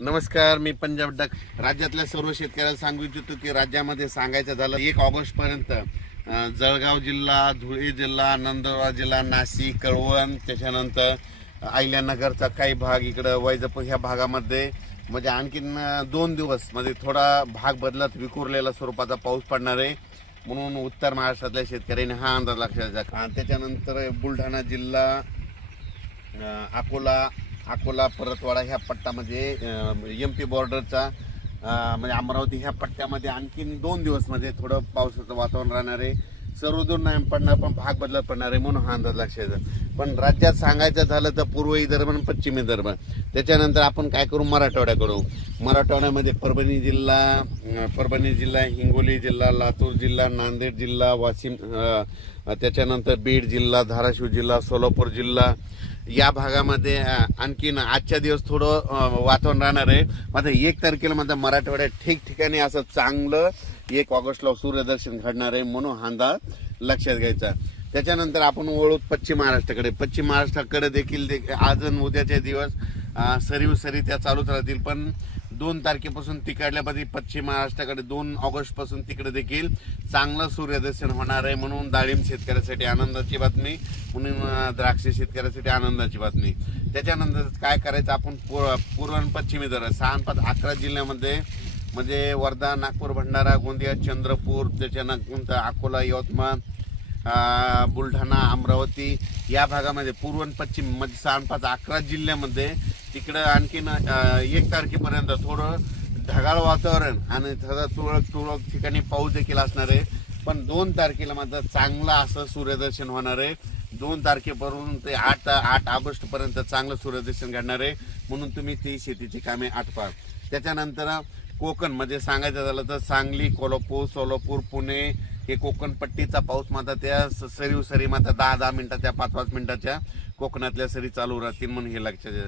नमस्कार मी पंजाब डक. राज्यातल्या सर्व शेतकऱ्याला सांगू इच्छितो की राज्यामध्ये सांगायचं झालं एक ऑगस्ट पर्यंत जळगाव जिल्हा धुळे जिल्हा नंदुरबार जिल्हा नाशिक कळवण त्याच्यानंतर अहिल्यानगरचा काही भाग इकडं वैजापूर ह्या भागामध्ये. म्हणजे आणखीन दोन दिवस म्हणजे थोडा भाग बदलत विखुरलेला स्वरूपाचा पाऊस पडणार आहे. म्हणून उत्तर महाराष्ट्रातल्या शेतकऱ्यांनी हा अंदाज लक्षात घ्या. त्याच्यानंतर बुलढाणा जिल्हा अकोला अकोला परतवाडा ह्या पट्टामध्ये एम पी बॉर्डरचा म्हणजे अमरावती ह्या पट्ट्यामध्ये आणखीन दोन दिवस म्हणजे थोडं पावसाचं वातावरण राहणार आहे. सर्वदूर नाही पडणार पण भाग बदलत पडणार आहे म्हणून हा अंदाज लक्षात पण राज्यात सांगायचं झालं तर पूर्व विदर्भ आणि पश्चिम विदर्भ. त्याच्यानंतर आपण काय करू? मराठवाड्याकडू मराठवाड्यामध्ये परभणी जिल्हा परभणी जिल्हा हिंगोली जिल्हा लातूर जिल्हा नांदेड जिल्हा वाशिम त्याच्यानंतर बीड जिल्हा धाराशिव जिल्हा सोलापूर जिल्हा या भागामध्ये आणखीन आजच्या दिवस थोडं वातावरण राहणार आहे. मात्र एक तारखेला मात्र मराठवाड्यात ठिकठिकाणी असं चांगलं एक ऑगस्टला सूर्यदर्शन घडणार आहे म्हणून हा अंदाज लक्षात घ्यायचा. त्याच्यानंतर आपण वळू पश्चिम महाराष्ट्राकडे. पश्चिम महाराष्ट्राकडे देखील दे- आज आणि उद्याचे दिवस सरीव सरी त्या चालूच राहतील. पण दोन तारखेपासून तिकडल्यामध्ये पश्चिम महाराष्ट्राकडे दोन ऑगस्टपासून तिकडे देखील चांगलं सूर्यदर्शन होणार आहे म्हणून डाळिंब शेतकऱ्यासाठी आनंदाची बातमी म्हणून द्राक्ष शेतकऱ्यासाठी आनंदाची बातमी. त्याच्यानंतर काय करायचं आपण पूर्व पूर्व आणि पश्चिम सहा पाच अकरा जिल्ह्यामध्ये म्हणजे वर्धा नागपूर भंडारा गोंदिया चंद्रपूर त्याच्यानंतर अकोला यवतमाळ बुलढाणा अमरावती या भागामध्ये पूर्व आणि पश्चिम म्हणजे अकरा जिल्ह्यामध्ये तिकडं आणखीन एक तारखेपर्यंत थोडं ढगाळ वातावरण आणि थोडं तुरळक तुरळक ठिकाणी पाऊस देखील असणार आहे. पण दोन तारखेला मात्र चांगलं असं सूर्यदर्शन होणार आहे. दोन तारखेपासून ते आठ आठ ऑगस्टपर्यंत चांगलं सूर्यदर्शन घडणार आहे. म्हणून तुम्ही ती शेतीची कामे आटपा त्याच्यानंतर कोकण म्हणजे सांगायचं झालं तर सांगली कोल्हापूर सोलापूर पुणे हे कोकण पट्टीचा पाऊस मात्र त्या स- सरीव सरी मात्र दहा दहा मिनिटाच्या पाच पाच मिनिटाच्या कोकणातल्या सरी चालू राहतील म्हणून हे लक्षात